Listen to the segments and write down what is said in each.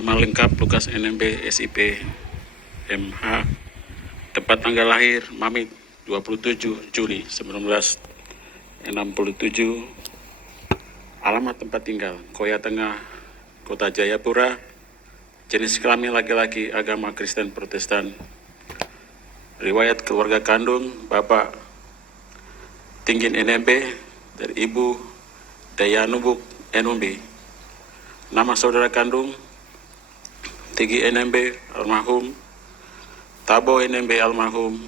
Nama lengkap Lukas NMB SIP MH. Tempat tanggal lahir Mamit 27 Juli 1967. Alamat tempat tinggal Koya Tengah, Kota Jayapura. Jenis kelamin laki-laki, agama Kristen Protestan. Riwayat keluarga kandung Bapak Tinggin NMB dari Ibu Dayanubuk NMB. Nama saudara kandung Tigi NMB almarhum, Tabo NMB almarhum,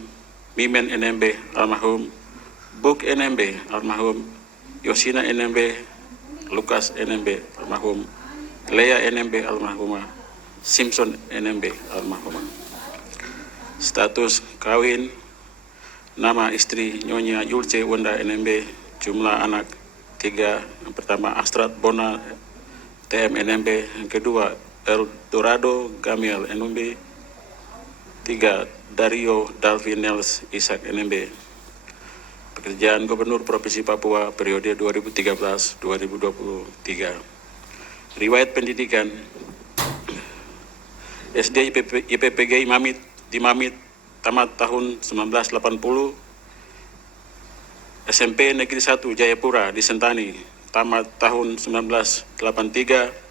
Mimen NMB almarhum, Buk NMB almarhum, Yosina NMB, Lukas NMB almarhum, Lea NMB almarhumah, Simpson NMB almarhumah. Status kawin, nama istri Nyonya Yulce Wenda NMB, jumlah anak 3, yang pertama Astrat Bona TM NMB, yang kedua Eldorado Gamiel NMB, 3 Dario Dalvin Nels Ishak NMB. Pekerjaan Gubernur Provinsi Papua periode 2013-2023. Riwayat pendidikan SD IPPG Mamit di Mamit tamat tahun 1980, SMP Negeri 1 Jayapura di Sentani tamat tahun 1983,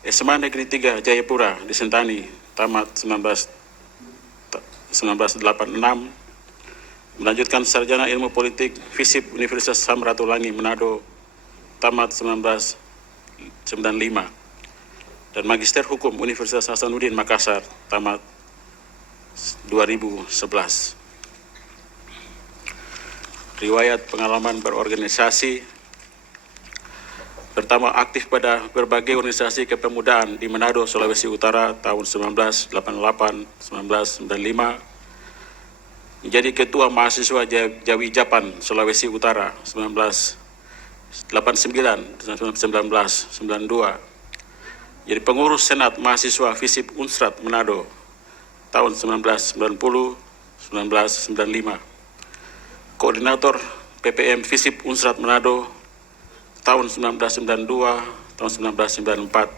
SMA Negeri 3 Jayapura di Sentani tamat 1986, melanjutkan sarjana ilmu politik FISIP Universitas Samratulangi Manado tamat 1995, dan Magister Hukum Universitas Hasanuddin Makassar tamat 2011. Riwayat pengalaman berorganisasi. Pertama, aktif pada berbagai organisasi kepemudaan di Manado, Sulawesi Utara tahun 1988-1995. Menjadi Ketua Mahasiswa Jawi Japan Sulawesi Utara 1989-1992. Jadi pengurus Senat Mahasiswa FISIP Unsrat Manado tahun 1990-1995. Koordinator PPM FISIP Unsrat Manado tahun 1992, tahun 1994.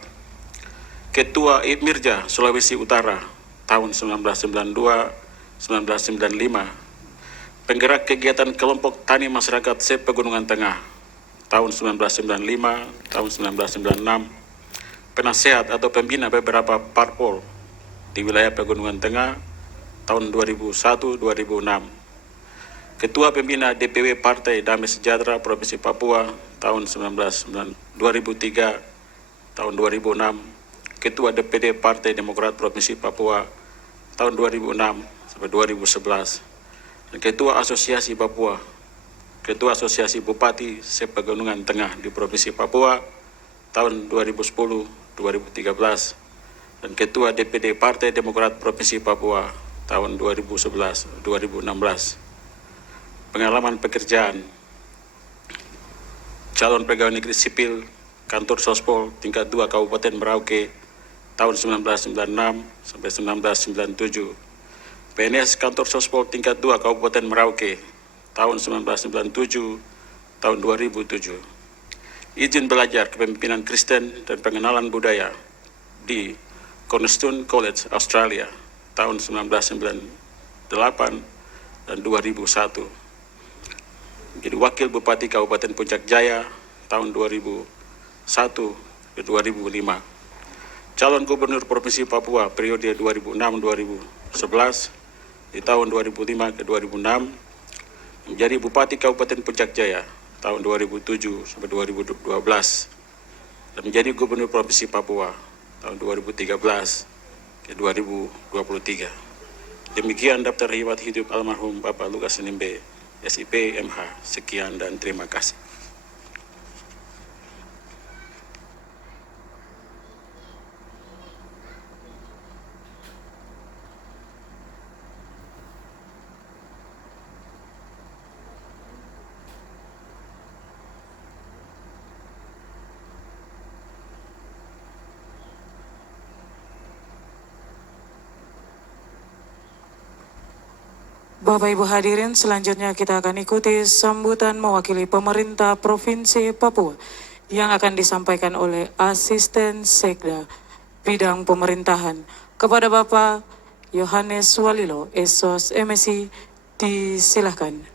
Ketua IPMIRJA Sulawesi Utara tahun 1992-1995. Penggerak kegiatan kelompok tani masyarakat SEP Pegunungan Tengah tahun 1995, tahun 1996. Penasehat atau pembina beberapa parpol di wilayah Pegunungan Tengah tahun 2001-2006. Ketua Pembina DPW Partai Damai Sejahtera Provinsi Papua tahun 2003, tahun 2006. Ketua DPD Partai Demokrat Provinsi Papua tahun 2006 sampai 2011. Dan Ketua Asosiasi Papua, Ketua Asosiasi Bupati Sepegunungan Tengah di Provinsi Papua tahun 2010-2013. Dan Ketua DPD Partai Demokrat Provinsi Papua tahun 2011-2016. Pengalaman pekerjaan. Calon pegawai negeri sipil kantor Sospol tingkat 2 Kabupaten Merauke tahun 1996 sampai 1997. PNS kantor Sospol tingkat 2 Kabupaten Merauke tahun 1997 tahun 2007. Izin belajar kepemimpinan Kristen dan pengenalan budaya di Cornerstone College Australia tahun 1998 dan 2001. Jadi Wakil Bupati Kabupaten Puncak Jaya tahun 2001 ke 2005. Calon Gubernur Provinsi Papua periode 2006-2011 di tahun 2005 ke 2006. Menjadi Bupati Kabupaten Puncak Jaya tahun 2007 sampai 2012. Dan menjadi Gubernur Provinsi Papua tahun 2013 ke 2023. Demikian daftar riwayat hidup almarhum Bapak Lukas NMB SIP MH. Sekian dan terima kasih. Bapak Ibu hadirin, selanjutnya kita akan ikuti sambutan mewakili pemerintah Provinsi Papua yang akan disampaikan oleh Asisten Sekda bidang pemerintahan. Kepada Bapak Yohanes Walilo, Esos MSI, disilahkan.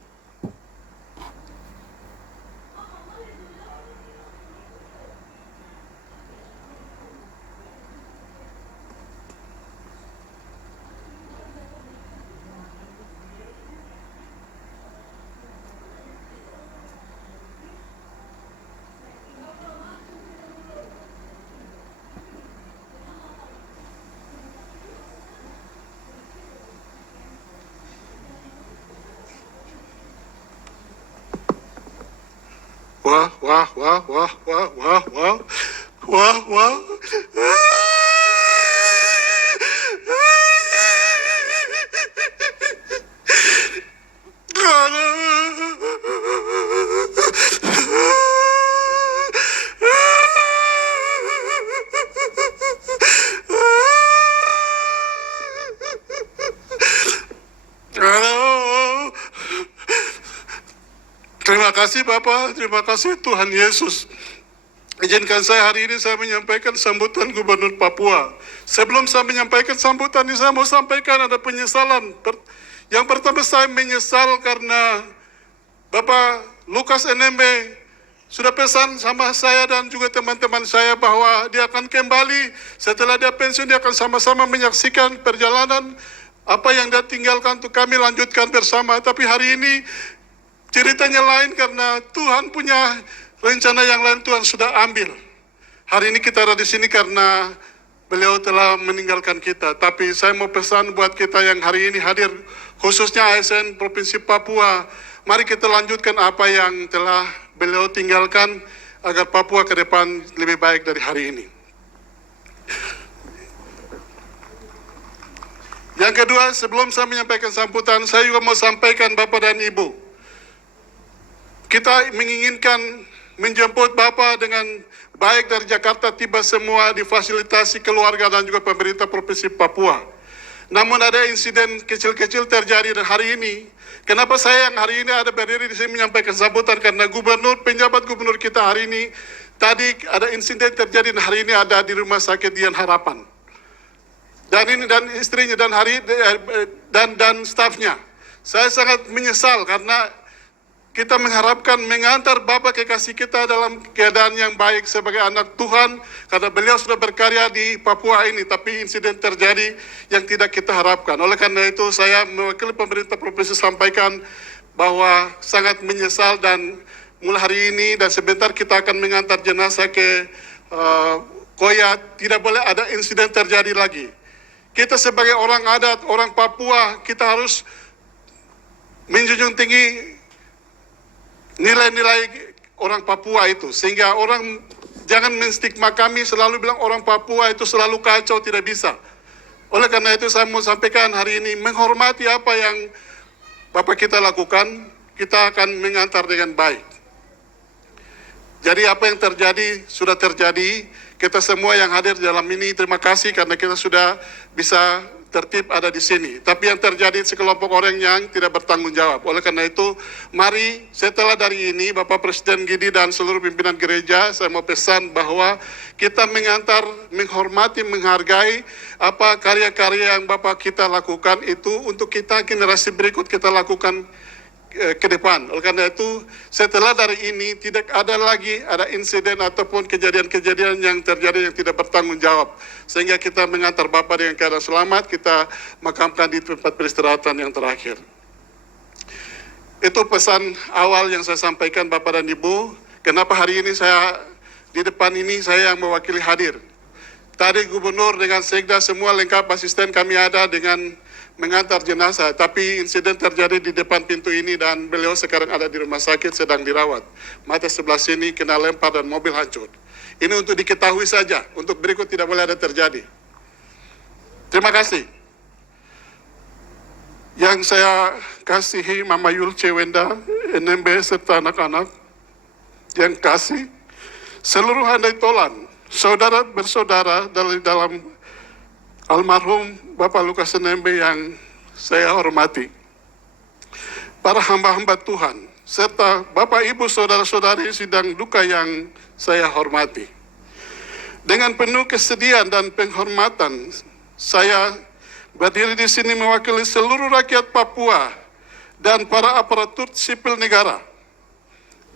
Wah, wah, wah, wah, wah, wah, wah, wah, wah. Terima kasih Bapak, terima kasih Tuhan Yesus. Izinkan saya hari ini saya menyampaikan sambutan Gubernur Papua. Sebelum saya menyampaikan sambutan ini, saya mau sampaikan ada penyesalan. Yang pertama, saya menyesal karena Bapak Lukas NMB sudah pesan sama saya dan juga teman-teman saya bahwa dia akan kembali setelah dia pensiun, dia akan sama-sama menyaksikan perjalanan apa yang dia tinggalkan untuk kami lanjutkan bersama. Tapi hari ini ceritanya lain karena Tuhan punya rencana yang lain, Tuhan sudah ambil. Hari ini kita ada di sini karena beliau telah meninggalkan kita. Tapi saya mau pesan buat kita yang hari ini hadir, khususnya ASN Provinsi Papua, mari kita lanjutkan apa yang telah beliau tinggalkan agar Papua ke depan lebih baik dari hari ini. Yang kedua, sebelum saya menyampaikan sambutan, saya juga mau sampaikan Bapak dan Ibu. Kita menginginkan menjemput Bapak dengan baik dari Jakarta, tiba semua difasilitasi keluarga dan juga pemerintah Provinsi Papua. Namun ada insiden kecil-kecil terjadi dan hari ini, kenapa saya yang hari ini ada berdiri di sini menyampaikan sambutan, karena penjabat gubernur kita hari ini, tadi ada insiden terjadi dan hari ini ada di Rumah Sakit Dian Harapan. Dan istrinya dan stafnya. Saya sangat menyesal karena kita mengharapkan mengantar Bapak kekasih kita dalam keadaan yang baik sebagai anak Tuhan, karena beliau sudah berkarya di Papua ini, tapi insiden terjadi yang tidak kita harapkan. Oleh karena itu saya mewakili pemerintah provinsi sampaikan bahwa sangat menyesal, dan mulai hari ini dan sebentar kita akan mengantar jenazah ke Koya. Tidak boleh ada insiden terjadi lagi. Kita sebagai orang adat, orang Papua, kita harus menjunjung tinggi nilai-nilai orang Papua itu, sehingga orang jangan menstigma kami selalu bilang orang Papua itu selalu kacau, tidak bisa. Oleh karena itu saya mau sampaikan hari ini, menghormati apa yang Bapak kita lakukan, kita akan mengantar dengan baik. Jadi apa yang terjadi, sudah terjadi. Kita semua yang hadir dalam ini, terima kasih karena kita sudah bisa tertib ada di sini. Tapi yang terjadi sekelompok orang yang tidak bertanggung jawab. Oleh karena itu, mari setelah dari ini, Bapak Presiden Gidi dan seluruh pimpinan gereja, saya mau pesan bahwa kita mengantar, menghormati, menghargai apa karya-karya yang Bapak kita lakukan itu untuk kita generasi berikut kita lakukan ke depan. Oleh karena itu, setelah dari ini tidak ada lagi ada insiden ataupun kejadian-kejadian yang terjadi yang tidak bertanggung jawab, sehingga kita mengantar Bapak dengan keadaan selamat, kita makamkan di tempat peristirahatan yang terakhir. Itu pesan awal yang saya sampaikan Bapak dan Ibu. Kenapa hari ini saya di depan ini saya yang mewakili hadir. Tadi Gubernur dengan Sekda semua lengkap, asisten kami ada dengan mengantar jenazah, tapi insiden terjadi di depan pintu ini dan beliau sekarang ada di rumah sakit sedang dirawat. Mata sebelah sini kena lempar dan mobil hancur. Ini untuk diketahui saja, untuk berikut tidak boleh ada terjadi. Terima kasih. Yang saya kasihi Mama Yulce Wenda, NMB serta anak-anak, yang kasih seluruh handai tolan, saudara bersaudara dari dalam almarhum Bapak Lukas NMB yang saya hormati, para hamba-hamba Tuhan, serta Bapak Ibu saudara-saudari sidang duka yang saya hormati. Dengan penuh kesedihan dan penghormatan, saya berdiri di sini mewakili seluruh rakyat Papua dan para aparatur sipil negara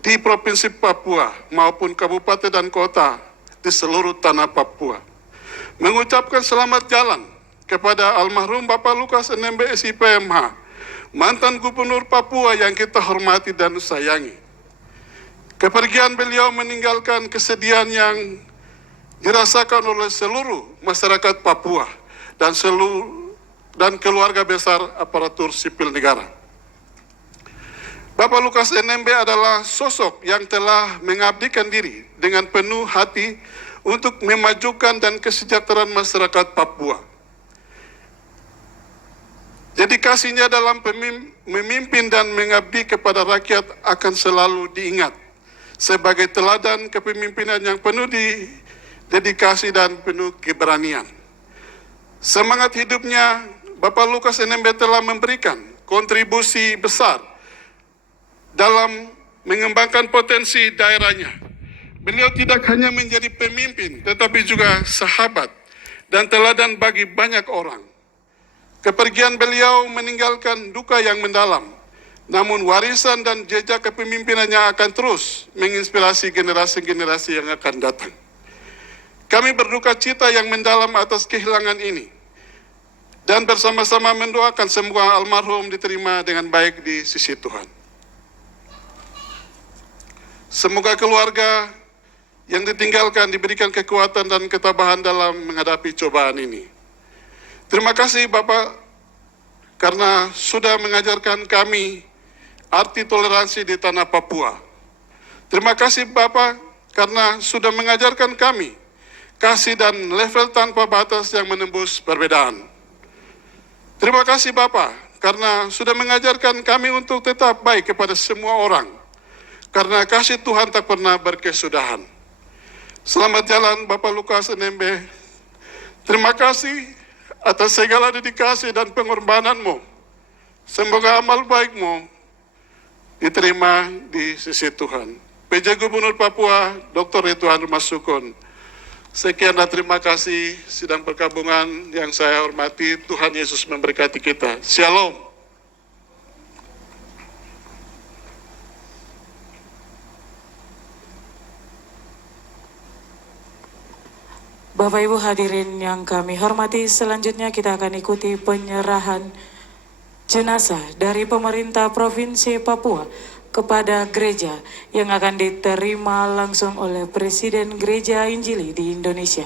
di Provinsi Papua maupun kabupaten dan kota di seluruh tanah Papua. Mengucapkan selamat jalan kepada almarhum Bapak Lukas NMB SIPMH, mantan Gubernur Papua yang kita hormati dan sayangi. Kepergian beliau meninggalkan kesedihan yang dirasakan oleh seluruh masyarakat Papua dan keluarga besar aparatur sipil negara. Bapak Lukas NMB adalah sosok yang telah mengabdikan diri dengan penuh hati untuk memajukan dan kesejahteraan masyarakat Papua. Dedikasinya dalam memimpin dan mengabdi kepada rakyat akan selalu diingat sebagai teladan kepemimpinan yang penuh dedikasi dan penuh keberanian. Semangat hidupnya, Bapak Lukas NMB telah memberikan kontribusi besar dalam mengembangkan potensi daerahnya. Beliau tidak hanya menjadi pemimpin, tetapi juga sahabat dan teladan bagi banyak orang. Kepergian beliau meninggalkan duka yang mendalam, namun warisan dan jejak kepemimpinannya akan terus menginspirasi generasi-generasi yang akan datang. Kami berduka cita yang mendalam atas kehilangan ini, dan bersama-sama mendoakan semoga almarhum diterima dengan baik di sisi Tuhan. Semoga keluarga yang ditinggalkan diberikan kekuatan dan ketabahan dalam menghadapi cobaan ini. Terima kasih Bapak karena sudah mengajarkan kami arti toleransi di tanah Papua. Terima kasih Bapak karena sudah mengajarkan kami kasih dan level tanpa batas yang menembus perbedaan. Terima kasih Bapak karena sudah mengajarkan kami untuk tetap baik kepada semua orang, karena kasih Tuhan tak pernah berkesudahan. Selamat jalan Bapak Lukas NMB. Terima kasih atas segala dedikasi dan pengorbananmu. Semoga amal baikmu diterima di sisi Tuhan. PJ Gubernur Papua, Dr. Ridwan Rumah Sukun. Sekian dan terima kasih sidang perkabungan yang saya hormati. Tuhan Yesus memberkati kita. Shalom. Bapak Ibu hadirin yang kami hormati, selanjutnya kita akan ikuti penyerahan jenazah dari pemerintah Provinsi Papua kepada gereja yang akan diterima langsung oleh Presiden Gereja Injili di Indonesia.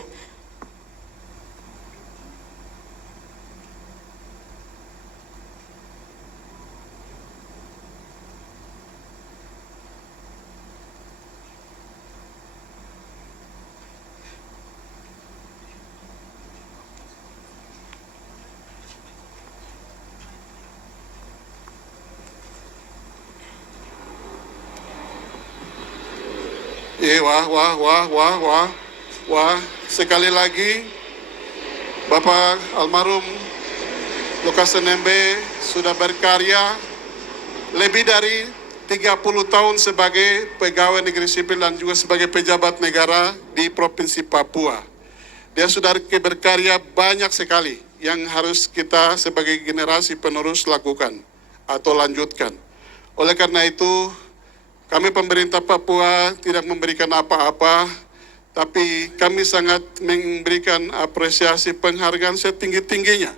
Wah, sekali lagi Bapak almarhum Lukas NMB sudah berkarya lebih dari 30 tahun sebagai pegawai negeri sipil dan juga sebagai pejabat negara di Provinsi Papua. Dia sudah berkarya banyak sekali yang harus kita sebagai generasi penerus lakukan atau lanjutkan. Oleh karena itu, kami pemerintah Papua tidak memberikan apa-apa, tapi kami sangat memberikan apresiasi penghargaan setinggi-tingginya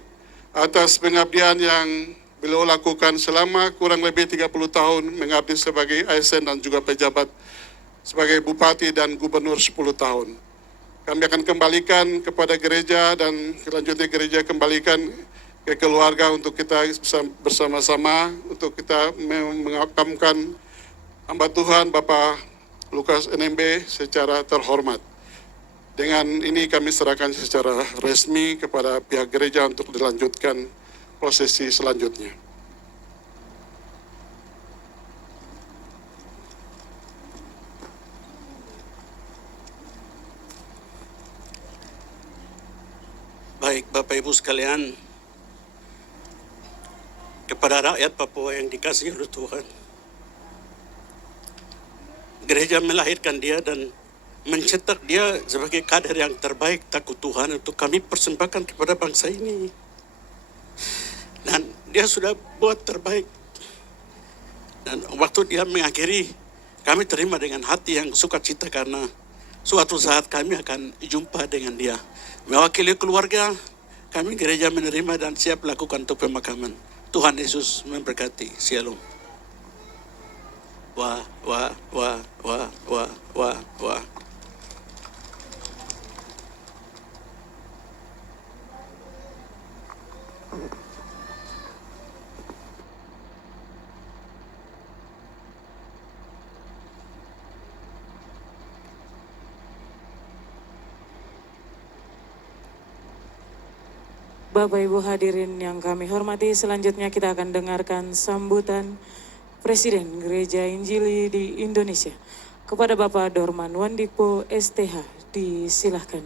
atas pengabdian yang beliau lakukan selama kurang lebih 30 tahun mengabdi sebagai ASN dan juga pejabat sebagai bupati dan gubernur 10 tahun. Kami akan kembalikan kepada gereja dan selanjutnya gereja kembalikan ke keluarga untuk kita bersama-sama untuk kita mengakamkan hamba Tuhan Bapak Lukas NMB secara terhormat. Dengan ini kami serahkan secara resmi kepada pihak gereja untuk dilanjutkan prosesi selanjutnya. Baik Bapak Ibu sekalian, kepada rakyat Papua yang dikasihi Tuhan, gereja melahirkan dia dan mencetak dia sebagai kader yang terbaik takut Tuhan untuk kami persembahkan kepada bangsa ini. Dan dia sudah buat terbaik. Dan waktu dia mengakhiri, kami terima dengan hati yang sukacita karena suatu saat kami akan jumpa dengan dia. Mewakili keluarga, kami gereja menerima dan siap lakukan untuk pemakaman. Tuhan Yesus memberkati. Shalom. Wah, wah, wah, wah, wah, wah, wah. Bapak Ibu hadirin yang kami hormati, selanjutnya kita akan dengarkan sambutan Presiden Gereja Injili di Indonesia kepada Bapak Dorman Wandikpo STH. Disilahkan.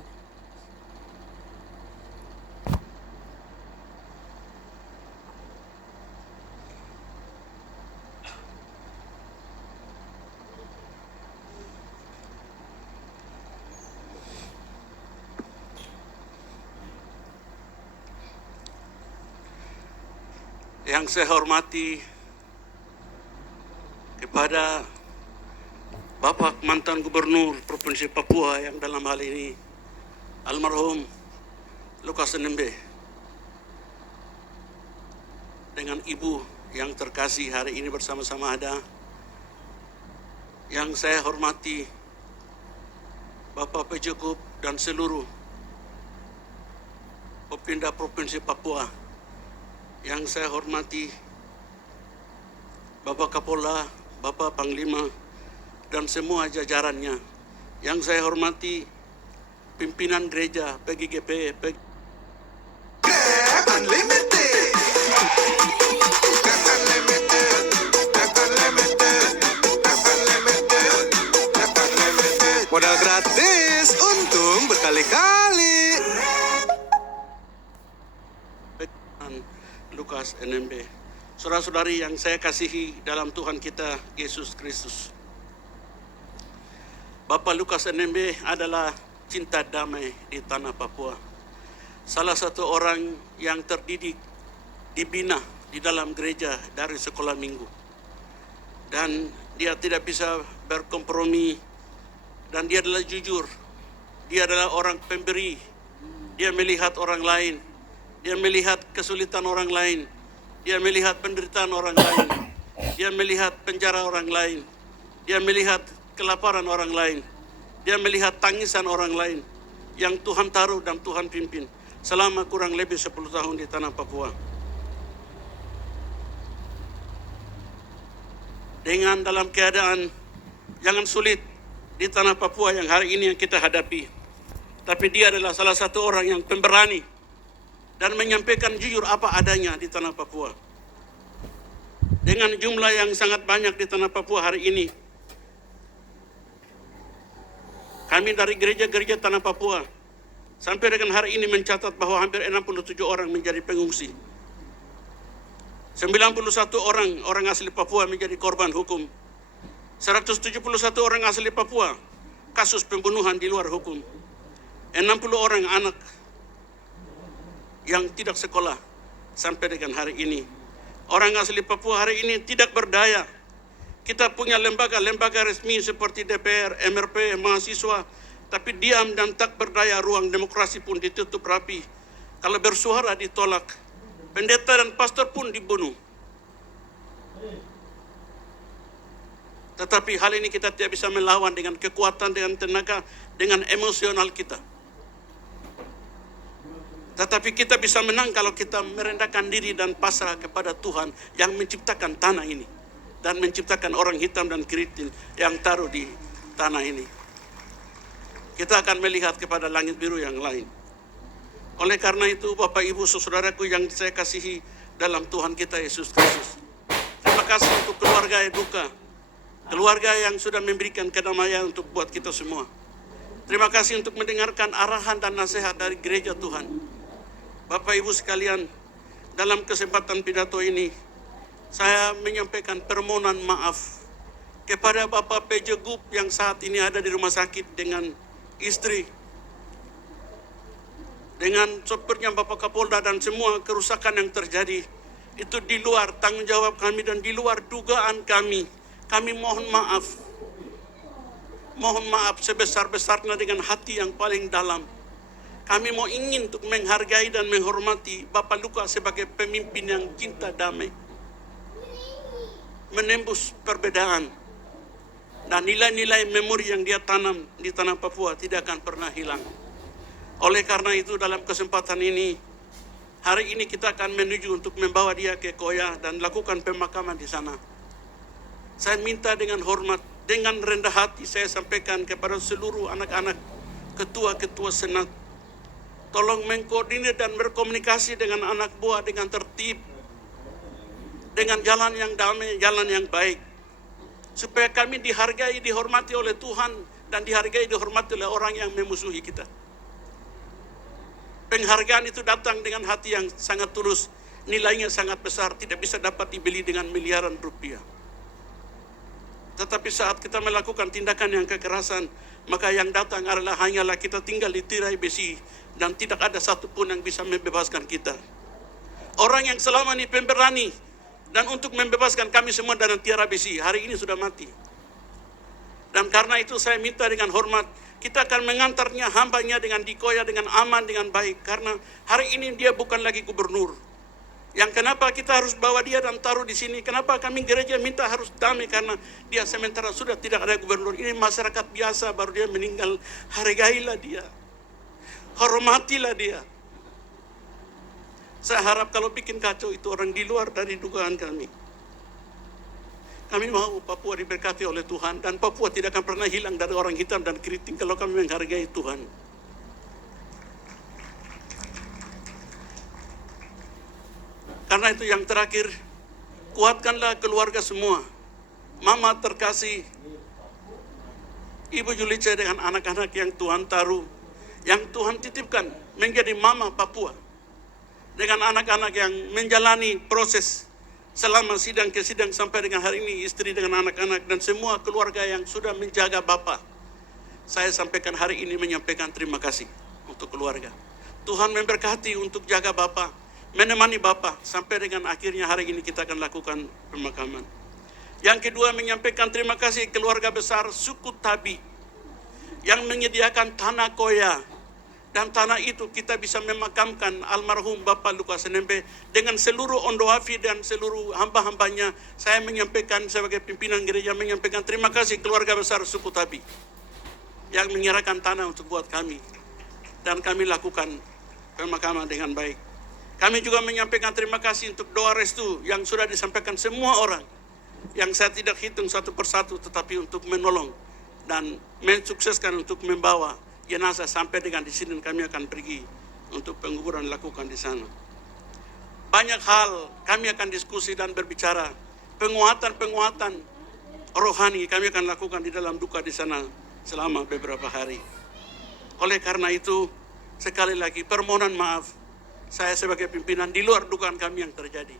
Yang saya hormati kepada Bapak mantan Gubernur Provinsi Papua yang dalam hal ini almarhum Lukas NMB, dengan Ibu yang terkasih hari ini bersama-sama ada. Yang saya hormati Bapak Pejukup dan seluruh Popinda Provinsi Papua. Yang saya hormati Bapak Kapolda, Bapak Panglima, dan semua jajarannya. Yang saya hormati pimpinan gereja PGGP, Modal gratis, untung berkali-kali. Lukas NMB. Saudara-saudari yang saya kasihi dalam Tuhan kita Yesus Kristus. Bapak Lukas NMB adalah cinta damai di tanah Papua. Salah satu orang yang terdidik, dibina di dalam gereja dari sekolah minggu. Dan dia tidak bisa berkompromi, dan dia adalah jujur. Dia adalah orang pemberi. Dia melihat orang lain. Dia melihat kesulitan orang lain. Dia melihat penderitaan orang lain. Dia melihat penjara orang lain. Dia melihat kelaparan orang lain. Dia melihat tangisan orang lain yang Tuhan taruh dan Tuhan pimpin selama kurang lebih 10 tahun di tanah Papua. Dengan dalam keadaan jangan sulit di tanah Papua yang hari ini yang kita hadapi. Tapi dia adalah salah satu orang yang pemberani dan menyampaikan jujur apa adanya di tanah Papua. Dengan jumlah yang sangat banyak di tanah Papua hari ini, kami dari gereja-gereja tanah Papua sampai dengan hari ini mencatat bahwa hampir 67 orang menjadi pengungsi. 91 orang asli Papua menjadi korban hukum. 171 orang asli Papua kasus pembunuhan di luar hukum. 60 orang anak yang tidak sekolah sampai dengan hari ini. Orang asli Papua hari ini tidak berdaya. Kita punya lembaga-lembaga resmi seperti DPR, MRP, mahasiswa, tapi diam dan tak berdaya. Ruang demokrasi pun ditutup rapi. Kalau bersuara ditolak. Pendeta dan pastor pun dibunuh. Tetapi hal ini kita tidak bisa melawan dengan kekuatan, dengan tenaga, dengan emosional kita. Tetapi kita bisa menang kalau kita merendahkan diri dan pasrah kepada Tuhan yang menciptakan tanah ini. Dan menciptakan orang hitam dan keriting yang taruh di tanah ini. Kita akan melihat kepada langit biru yang lain. Oleh karena itu, Bapak Ibu saudaraku yang saya kasihi dalam Tuhan kita Yesus Kristus. Terima kasih untuk keluarga Eduka. Keluarga yang sudah memberikan kedamaian untuk buat kita semua. Terima kasih untuk mendengarkan arahan dan nasihat dari gereja Tuhan. Bapak Ibu sekalian, dalam kesempatan pidato ini, saya menyampaikan permohonan maaf kepada Bapak PJ Gub yang saat ini ada di rumah sakit dengan istri, dengan sopirnya Bapak Kapolda dan semua kerusakan yang terjadi, itu di luar tanggung jawab kami dan di luar dugaan kami. Kami mohon maaf. Mohon maaf sebesar-besarnya dengan hati yang paling dalam. Kami mau ingin untuk menghargai dan menghormati Bapak Lukas sebagai pemimpin yang cinta damai, menembus perbedaan, dan nilai-nilai memori yang dia tanam di tanah Papua tidak akan pernah hilang. Oleh karena itu dalam kesempatan ini, hari ini kita akan menuju untuk membawa dia ke Koya dan lakukan pemakaman di sana. Saya minta dengan hormat, dengan rendah hati saya sampaikan kepada seluruh anak-anak ketua-ketua senat, tolong mengkoordinir dan berkomunikasi dengan anak buah dengan tertib, dengan jalan yang damai, jalan yang baik, supaya kami dihargai, dihormati oleh Tuhan dan dihargai, dihormati oleh orang yang memusuhi kita. Penghargaan itu datang dengan hati yang sangat tulus, nilainya sangat besar, tidak bisa dapat dibeli dengan miliaran rupiah. Tetapi saat kita melakukan tindakan yang kekerasan, maka yang datang adalah hanyalah kita tinggal di tirai besi dan tidak ada satupun yang bisa membebaskan kita. Orang yang selama ini pemberani dan untuk membebaskan kami semua dari tiara besi, hari ini sudah mati. Dan karena itu saya minta dengan hormat, kita akan mengantarnya, hambanya dengan dikoya, dengan aman, dengan baik. Karena hari ini dia bukan lagi gubernur. Yang kenapa kita harus bawa dia dan taruh di sini? Kenapa kami gereja minta harus damai? Karena dia sementara sudah tidak ada gubernur. Ini masyarakat biasa, baru dia meninggal. Hargailah dia. Hormatilah dia. Saya harap kalau bikin kacau itu orang di luar dari dugaan kami. Kami mau Papua diberkati oleh Tuhan. Dan Papua tidak akan pernah hilang dari orang hitam dan keriting kalau kami menghargai Tuhan. Karena itu yang terakhir, kuatkanlah keluarga semua. Mama terkasih, Ibu Julice dengan anak-anak yang Tuhan taruh, yang Tuhan titipkan menjadi mama Papua. Dengan anak-anak yang menjalani proses selama sidang ke sidang sampai dengan hari ini, istri dengan anak-anak dan semua keluarga yang sudah menjaga Bapak. Saya sampaikan hari ini menyampaikan terima kasih untuk keluarga. Tuhan memberkati untuk jaga Bapak, menemani Bapak sampai dengan akhirnya hari ini kita akan lakukan pemakaman. Yang kedua, menyampaikan terima kasih keluarga besar suku Tabi yang menyediakan tanah Koya, dan tanah itu kita bisa memakamkan almarhum Bapak Lukas NMB dengan seluruh Ondoafi dan seluruh hamba-hambanya. Saya menyampaikan sebagai pimpinan gereja, menyampaikan terima kasih keluarga besar suku Tabi yang menyerahkan tanah untuk buat kami, dan kami lakukan pemakaman dengan baik. Kami juga menyampaikan terima kasih untuk doa restu yang sudah disampaikan semua orang, yang saya tidak hitung satu persatu, tetapi untuk menolong dan mensukseskan untuk membawa jenazah sampai dengan di sini. Kami akan pergi untuk penguburan lakukan di sana. Banyak hal kami akan diskusi dan berbicara. Penguatan rohani kami akan lakukan di dalam duka di sana selama beberapa hari. Oleh karena itu, sekali lagi permohonan maaf. Saya sebagai pimpinan di luar dugaan kami yang terjadi.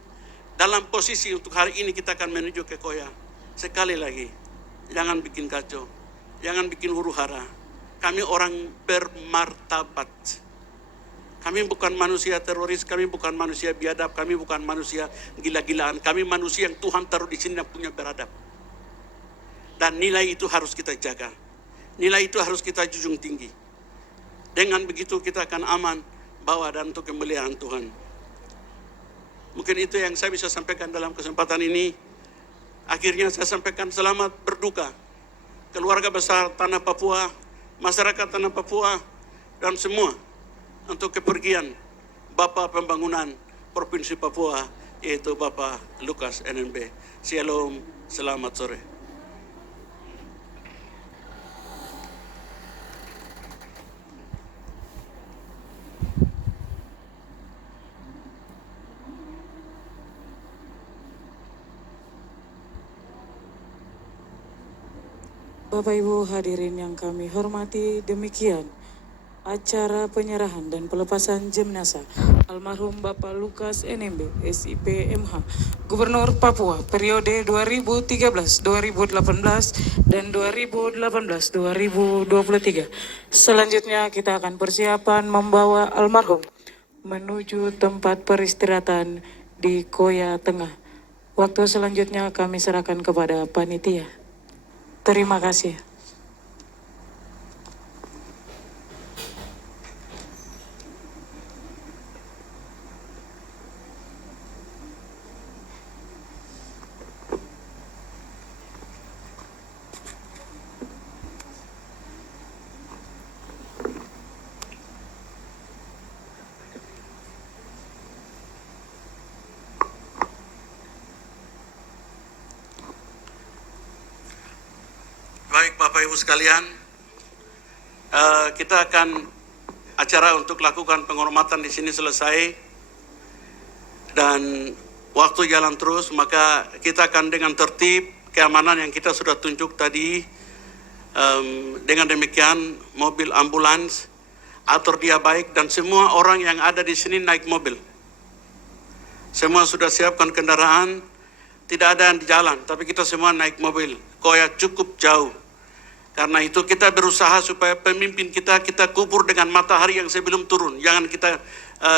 Dalam posisi untuk hari ini kita akan menuju ke Koya. Sekali lagi, jangan bikin kacau, jangan bikin huru hara. Kami orang bermartabat. Kami bukan manusia teroris, kami bukan manusia biadab, kami bukan manusia gila-gilaan. Kami manusia yang Tuhan taruh di sini yang punya beradab. Dan nilai itu harus kita jaga. Nilai itu harus kita junjung tinggi. Dengan begitu kita akan aman, bawa dan untuk kemuliaan Tuhan. Mungkin itu yang saya bisa sampaikan dalam kesempatan ini. Akhirnya saya sampaikan selamat berduka keluarga besar Tanah Papua, masyarakat Tanah Papua, dan semua untuk kepergian Bapak Pembangunan Provinsi Papua, yaitu Bapak Lukas NMB. Shalom, selamat sore. Bapak Ibu hadirin yang kami hormati, demikian acara penyerahan dan pelepasan jenazah almarhum Bapak Lukas NMB, SIP MH, Gubernur Papua periode 2013-2018 dan 2018-2023. Selanjutnya kita akan persiapan membawa almarhum menuju tempat peristirahatan di Koya Tengah. Waktu selanjutnya kami serahkan kepada panitia. Terima kasih. Baik Bapak Ibu sekalian, kita akan acara untuk lakukan penghormatan di sini selesai dan waktu jalan terus, maka kita akan dengan tertib keamanan yang kita sudah tunjuk tadi. Dengan demikian mobil ambulans atur dia baik dan semua orang yang ada di sini naik mobil. Semua sudah siapkan kendaraan, tidak ada yang di jalan, tapi kita semua naik mobil. Koya cukup jauh. Karena itu kita berusaha supaya pemimpin kita kubur dengan matahari yang sebelum turun. Jangan kita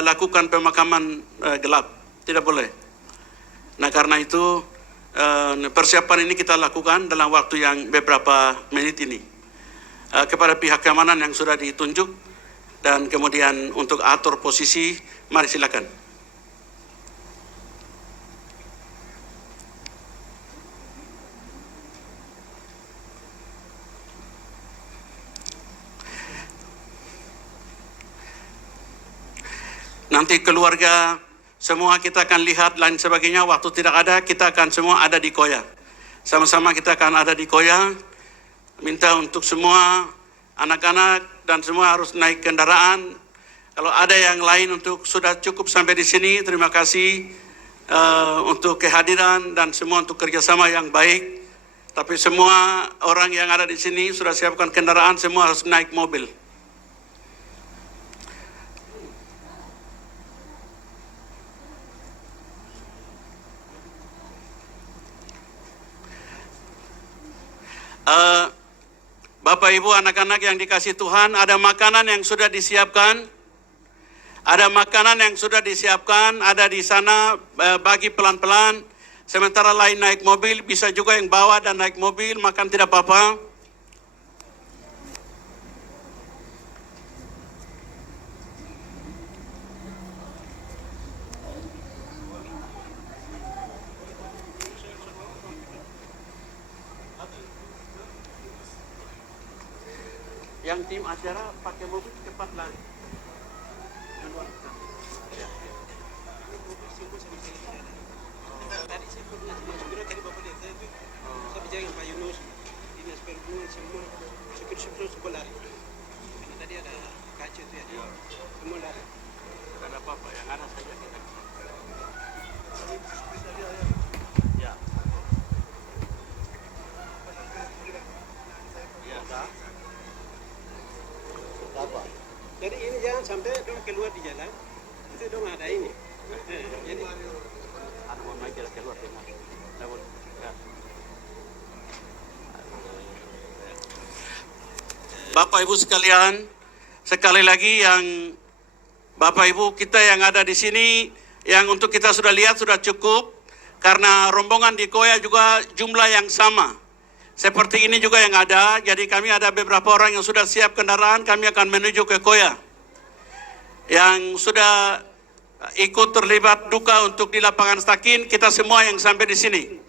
lakukan pemakaman gelap. Tidak boleh. Nah karena itu persiapan ini kita lakukan dalam waktu yang beberapa menit ini. Kepada pihak keamanan yang sudah ditunjuk dan kemudian untuk atur posisi, mari silakan. Nanti keluarga semua kita akan lihat lain sebagainya. Waktu tidak ada, kita akan semua ada di Koya. Sama-sama kita akan ada di Koya. Minta untuk semua anak-anak dan semua harus naik kendaraan. Kalau ada yang lain untuk sudah cukup sampai di sini, terima kasih untuk kehadiran dan semua untuk kerjasama yang baik. Tapi semua orang yang ada di sini sudah siapkan kendaraan, semua harus naik mobil. Bapak Ibu anak-anak yang dikasih Tuhan, ada makanan yang sudah disiapkan. Ada makanan yang sudah disiapkan, ada di sana bagi pelan-pelan. Sementara lain naik mobil, bisa juga yang bawa dan naik mobil, makan tidak apa-apa. Yang tim acara pakai mobil cepat lari. Tadi saya pernah sebenarnya tadi Bapak lihat saya itu saya bicara dengan Pak Yunus dinas perhubungan semua supir sekolah lari. Karena tadi ada kaca itu ya, semua lari. Tidak ada apa-apa, yang ada saja kita. Ya. Ya, dah. Jadi ini jangan sampai dong keluar di jalan, itu dong ada ini. Jadi Ada mau naik keluar dengan. Bapak Ibu sekalian, sekali lagi yang Bapak Ibu kita yang ada di sini, yang untuk kita sudah lihat sudah cukup, karena rombongan di Koya juga jumlah yang sama. Seperti ini juga yang ada, jadi kami ada beberapa orang yang sudah siap kendaraan, kami akan menuju ke Koya. Yang sudah ikut terlibat duka untuk di lapangan Stakin, kita semua yang sampai di sini.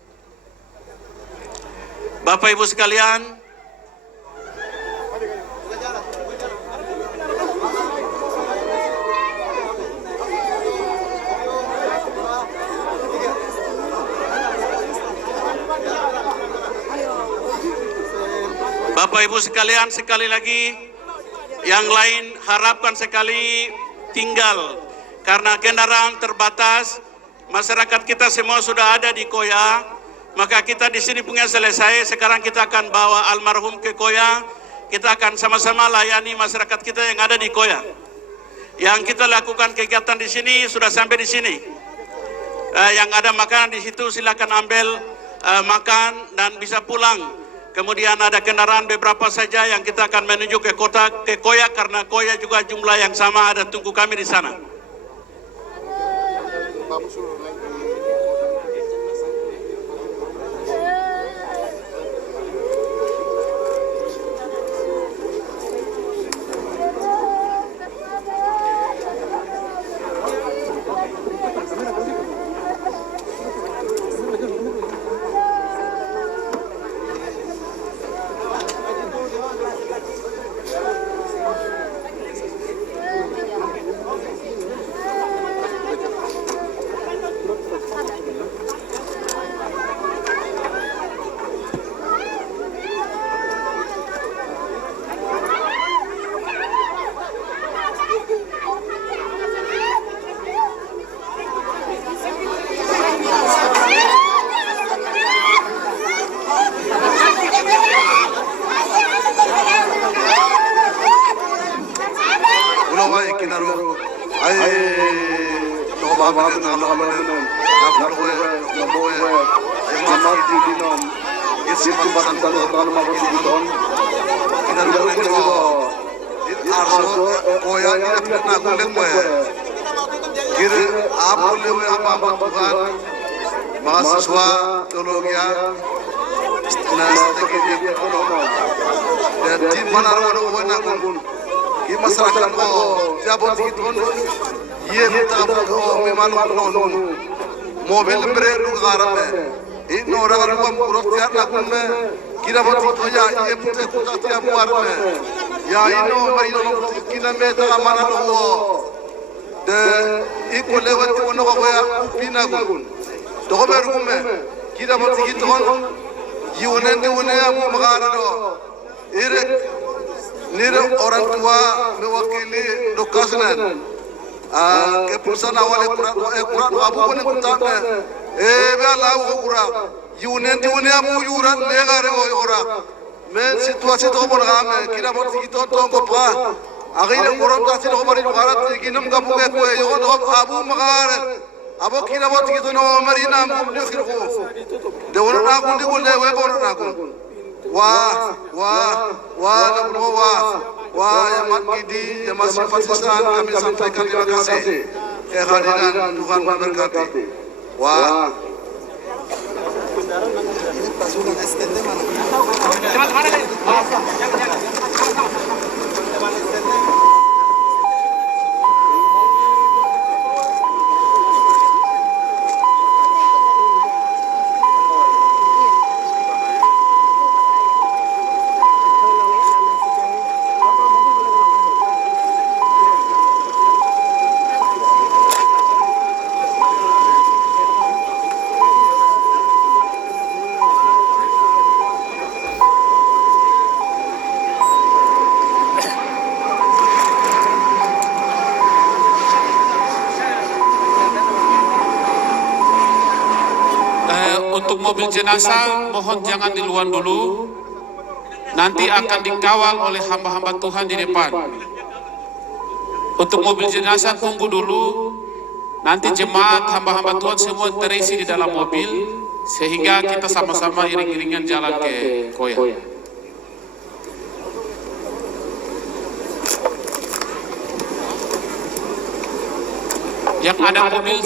Bapak Ibu sekalian, Bapak Ibu sekalian, sekali lagi yang lain harapkan sekali tinggal karena kendaraan terbatas. Masyarakat kita semua sudah ada di Koya, maka kita di sini punya selesai. Sekarang kita akan bawa almarhum ke Koya. kita akan sama-sama layani masyarakat kita yang ada di Koya. Yang kita lakukan kegiatan di sini sudah sampai di sini. Yang ada makanan di situ silakan ambil makan dan bisa pulang. Kemudian ada kendaraan beberapa saja yang kita akan menuju ke Koya karena Koya juga jumlah yang sama, ada tunggu kami di sana. mahasiswa teologi dan di mana orang orang di masyarakat ko jabot iton ye tabu ko memang non mobil beredu garame ino orang ko purot ya nakume kira bot to ya ye pute kuta ya muarme ya ino marino kina meta mana no de iko lewati wono ko ya pinagun to ko berume kira bot iton yiwonende wone abu magara do ire nire orang tua mewakili dokasnan ke perusahaan awal kurang abu pun kutame be alau kurang yiwonende wone abu yuran legare orang men situasi to bon game kira bot itu to ko pa agire koron ta si to mari garat ginum kabu ke ko yo abu magara abo kira bot itu no marina abu khirfu de wona na kundi ko le we bon na ko wah ya mat gidi ya masih simpatisan kami sampaikan terima kasih kehadiran Tuhan memberkati wah Untuk mobil jenazah mohon jangan di luar dulu, nanti akan dikawal oleh hamba-hamba Tuhan di depan. Untuk mobil jenazah tunggu dulu, nanti jemaat hamba-hamba Tuhan semua terisi di dalam mobil, sehingga kita sama-sama iring-iringan jalan ke Koya. Yang ada mobil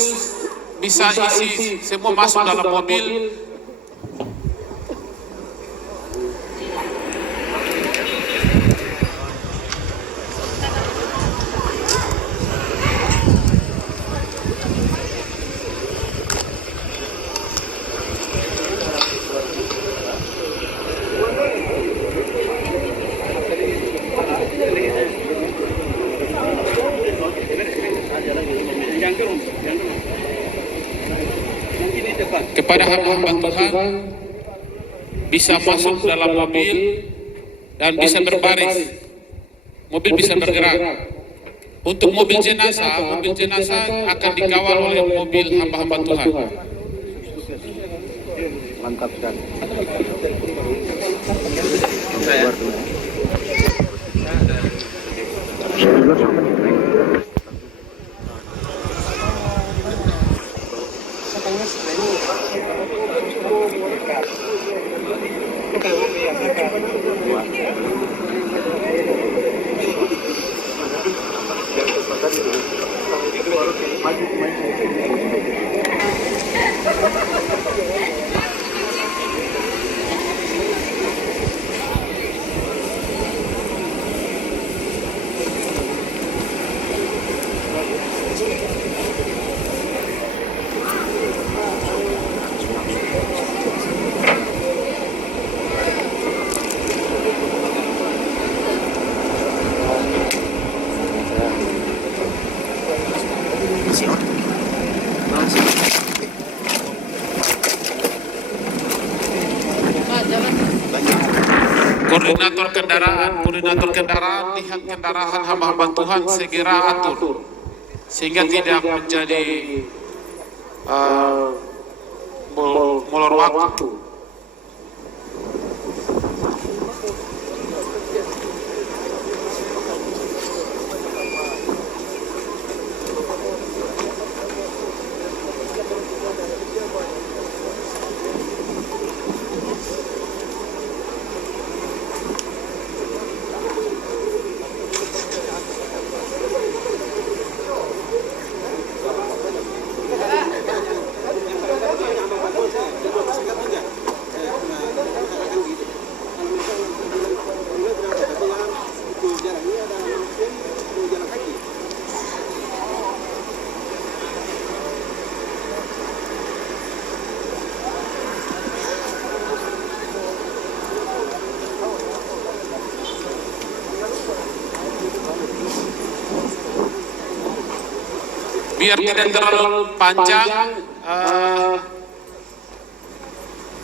bisa isi semua masuk dalam mobil. Kepada hamba-hamba Tuhan bisa masuk dalam mobil dan bisa berbaris, mobil bisa bergerak. Untuk mobil jenazah akan dikawal oleh mobil hamba-hamba Tuhan. Mantap sekali. Koordinator kendaraan, lihat kendaraan hamba-hamba Tuhan segera atur, sehingga tidak menjadi molor waktu. Biar tidak terlalu panjang,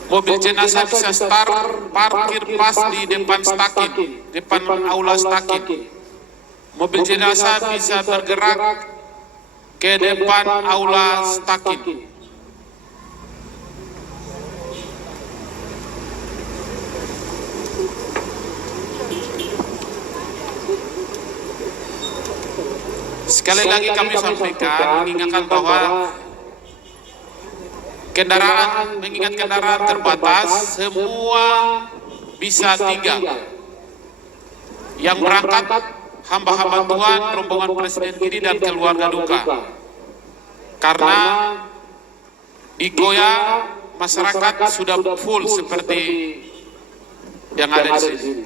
mobil jenazah bisa parkir pas di depan stakin, depan aula stakin. Mobil jenazah bisa bergerak ke depan aula stakin. Sekali lagi kami sampaikan, mengingatkan bahwa kendaraan terbatas, semua bisa 3. Yang berangkat hamba-hamba Tuhan, rombongan Presiden Kiri dan keluarga duka. Karena di Goya masyarakat sudah full seperti yang ada di sini.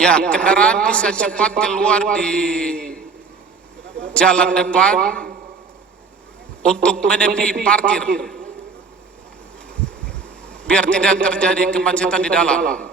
Ya, kendaraan bisa cepat keluar di jalan depan untuk menepi parkir, biar tidak terjadi kemacetan di dalam.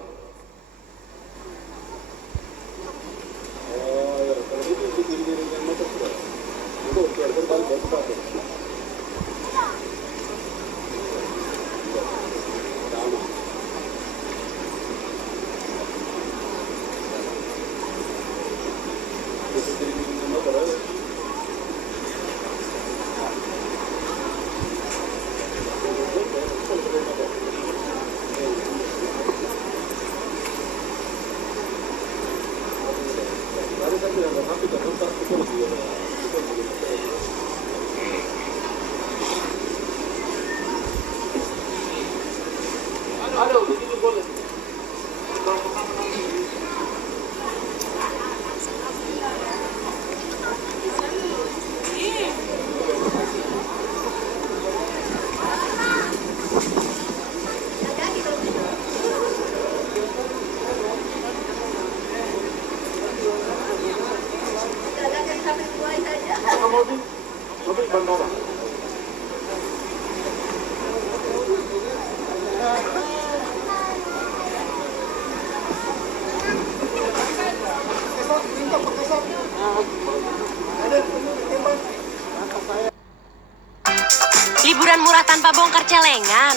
Liburan murah tanpa bongkar celengan.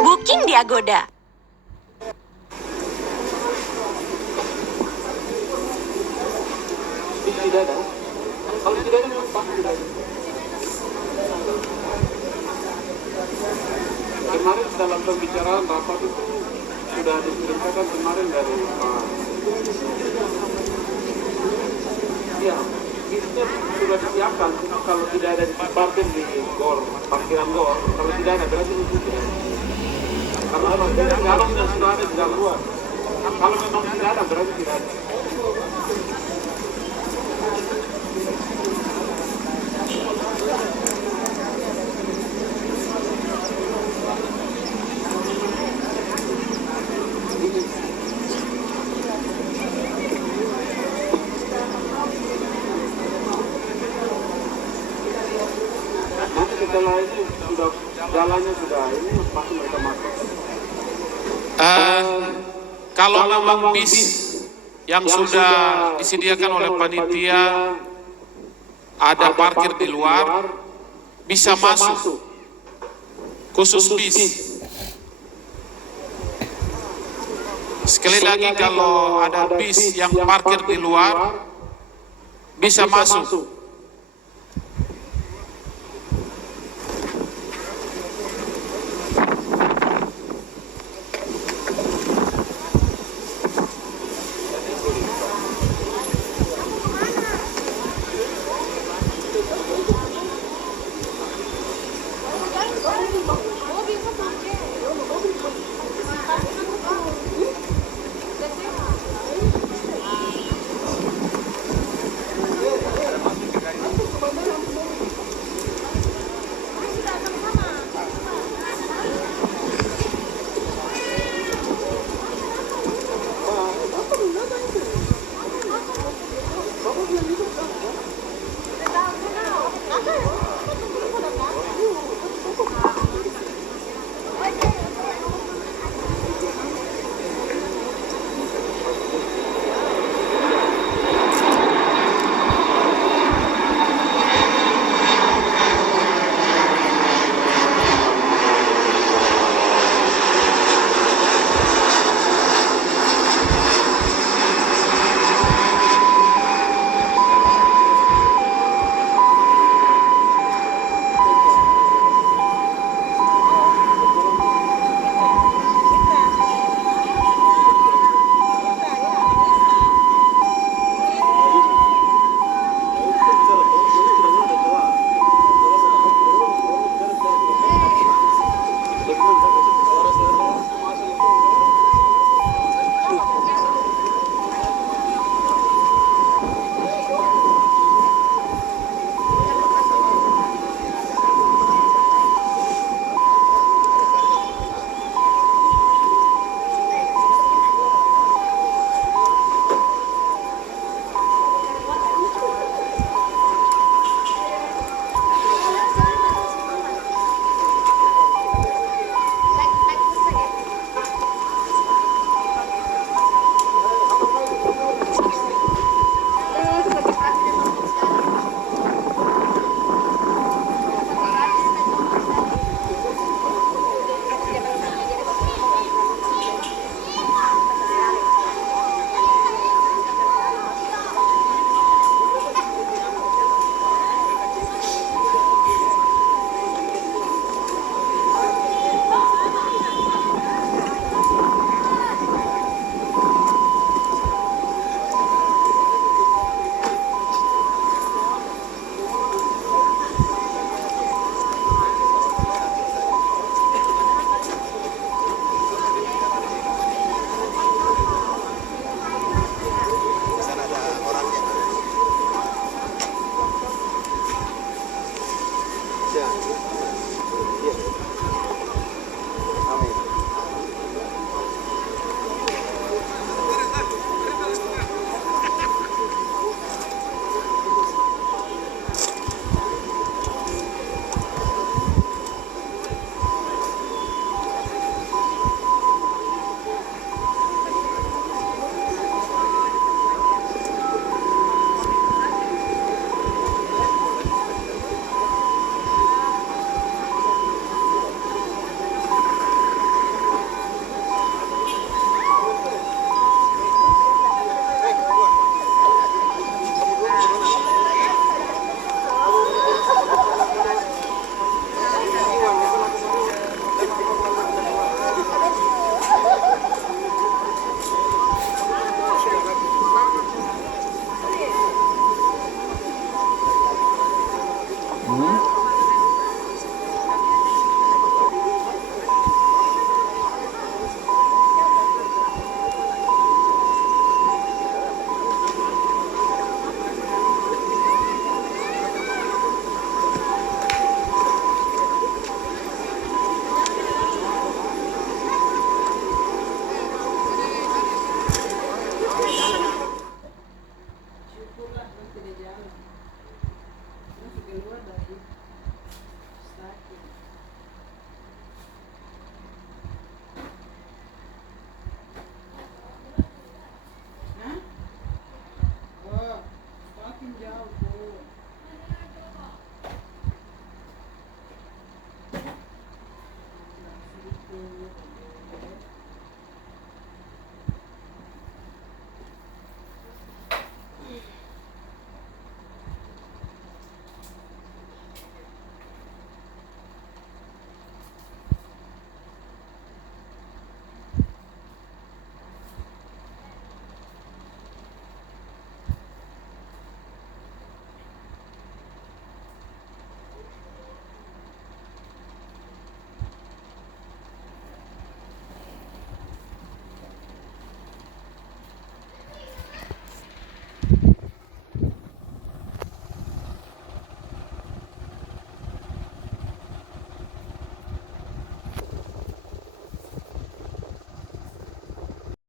Booking di Agoda. Tidak ada. Kalau tidak ada memang pasti tidak ada. Kemarin dalam pembicaraan rapat itu sudah diceritakan kemarin dari Pak. Ya, itu sudah disiapkan. Kalau tidak ada parkir di gor, parkiran gor, kalau tidak ada berarti itu tidak. Karena jalannya sudah ada di dalam luar. Kalau memang tidak ada berarti tidak ada. Setelah ini sudah jalannya sudah ini pasti mereka masuk. Kalau memang bis yang sudah disediakan oleh panitia ada parkir di luar, bisa masuk. Khusus bis. Sekali lagi kalau ada bis yang parkir di luar, bisa masuk. Hmm?